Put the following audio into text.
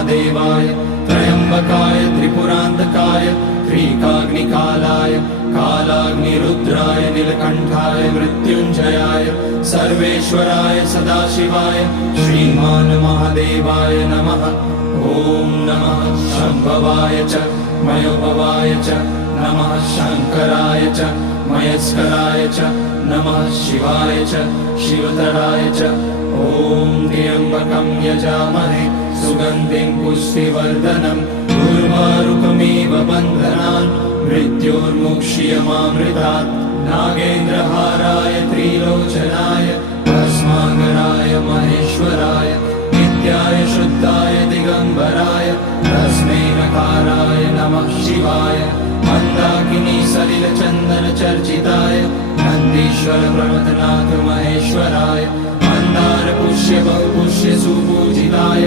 महादेवाय त्र्यंबकाय त्रिपुरांतकाय त्रिकाग्निकालाय कालाग्निरुद्राय नीलकंठाय मृत्युंजयाय सर्वेश्वराय सदाशिवाय श्रीमान महादेवाय नमः। ओम नमः शंभवाय च मयोभवाय च नमः शंकराय च मयस्कराय च नमः शिवाय च शिवतराय च। ओम त्र्यंबकं यजामहे सुगंधिं पुष्टिवर्धनम् उर्वारुकमिव बन्धनान् मृत्योर्मुक्षीयमामृतात्। नागेन्द्रहाराय त्रिलोचनाय भस्मांगराय महेश्वराय नित्याय शुद्धाय दिगंबराय तस्मै नकाराय नमः शिवाय। मंदाकिनी सलिल चंदन चर्चिताय नंदीश्वर प्रमथनाथ महेश्वराय मंदार पुष्य बहुपुष्य सुपूजिताय